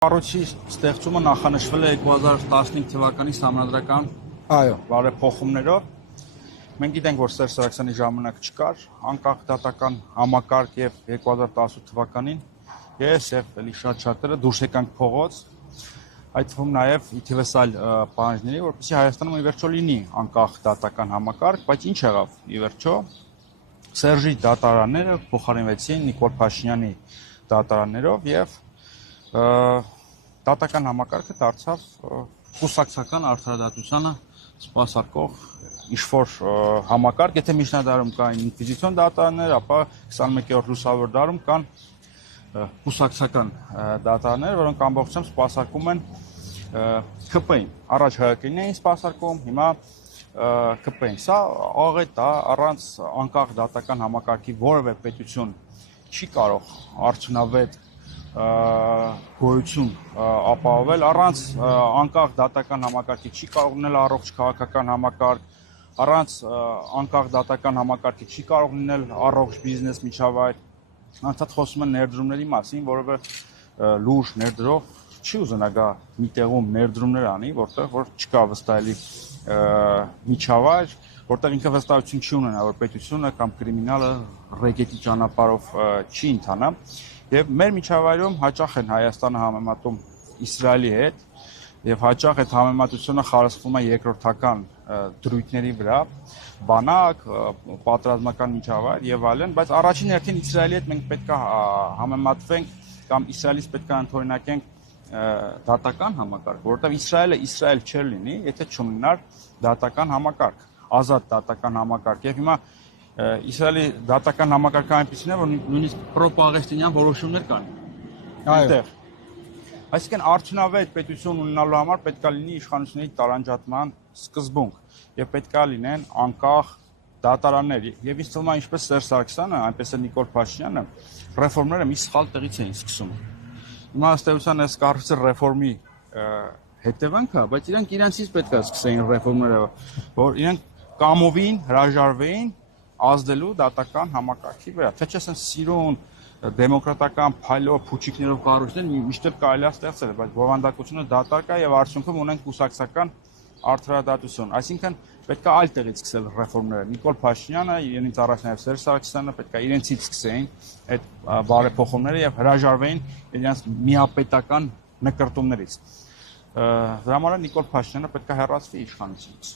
Կառույցի ստեղծումը նախանշվել է 2015 թվականի սահմանադրական բարեփոխումներով։ Մենք գիտենք, որ Սերժ Սարգսյանի ժամանակ չկար անկախ դատական համակարգ եւ 2018 թվականին ես եւ էլի շատ-շատերը դուրս եկանք փողոց, այդ թվում նաեւ ի թիվս այլ պահանջների, որպեսզի Հայաստանում ի վերջո լինի անկախ դատական համակարգ, բայց ինչ եղավ ի վերջո Սերժի դատարանները փոխարինվեցին Նիկոլ Փաշինյանի դատարաններով եւ դատական համակարգը դարձավ կուսակցական արդարադատությանը սպասարկող ինչ-որ համակարգ, եթե միջնադարում կային ինկվիզիցիոն դատարաններ, ապա 21-րդ լուսավոր դարում կան կուսակցական դատարաններ, որոնք ամբողջությամբ սպասարկում են ԿՊ-ին։ Առաջ ՀՀԿ-ին էին սպասարկում, հիմա ԿՊ-ին։ Սա աղետ է, առանց անկախ դատական համակարգի որևէ պետություն չի կարող արդյունավետ գոյություն ապահովել, առանց անկախ դատական համակարգի չի կարող լինել առողջ քաղաքական համակարգ, առանց անկախ դատական համակարգի չի կարող լինել առողջ բիզնես միջավայր։ Անցած խոսում են ներդրումների մասին, որովը լուրջ ներդրող չի ուզենա գա մի տեղում ներդրումներ անի, որտեղ որ չկա վստահելի միջավայր, որտեղ ինքը վստահություն չի ունենա, որ պետությունը կամ կրիմինալը ռեկետի ճանապարհով չի ընթանա։ Եվ մեր միջավայրում հաճախ են Հայաստանը համեմատում Իսրայելի հետ եւ հաճախ այդ համեմատությունը խարսխվում է երկրորդական դրույթների վրա, բանակ, պատերազմական միջավայր եւ այլն, բայց առաջին հերթին Իսրայելի հետ մենք պետք է համեմատվենք կամ Իսրայելից պետք է ընդօրինակենք դատական համակարգ, որովհետեւ Իսրայելը Իսրայել չէր լինի, եթե չունենար դատական համակարգ, ազատ դատական համակարգ։ Եվ հիմա Իսրայելի դատական համակարգը այնպիսին է, որ նույնիսկ պրոպաղեստինյան որոշումներ կան այնտեղ։ Այսինքն արդյունավետ պետություն ունենալու համար պետք է լինի իշխանությունների տարանջատման սկզբունք եւ պետք է լինեն անկախ դատարաններ։ Եվ ինձ թվում է ինչպես Սերժ Սարգսյանը, այնպես էլ Նիկոլ Փաշինյանը ռեֆորմները մի սխալ տեղից էին սկսում։ Հիմա ըստ էության այս կառույցի ռեֆորմի հետևանքը, բայց իրենք իրենցից պետք է սկսեին ռեֆորմները, որ իրենք կամովին հրաժարվեին ազդելու դատական համակարգի վրա։ Թե չէ ասեն սիրուն դեմոկրատական փայլով փուչիկներով կառույցներ միշտ կարելի է ստեղծել, բայց բովանդակությունը դատարկ է եւ արդյունքում ունենք կուսակցական արդարադատություն։ Այսինքն պետք է այլ տեղից սկսել ռեֆորմները։ Նիկոլ Փաշինյանը, իրենից առաջ նաեւ Սերժ Սարգսյանը պետք է իրենցից սկսեին այդ բարեփոխումները եւ հրաժարվեին իրենց միապետական նկրտումներից։ Դրա համար Նիկոլ Փաշինյանը պետք է հեռացվի իշխանությունից։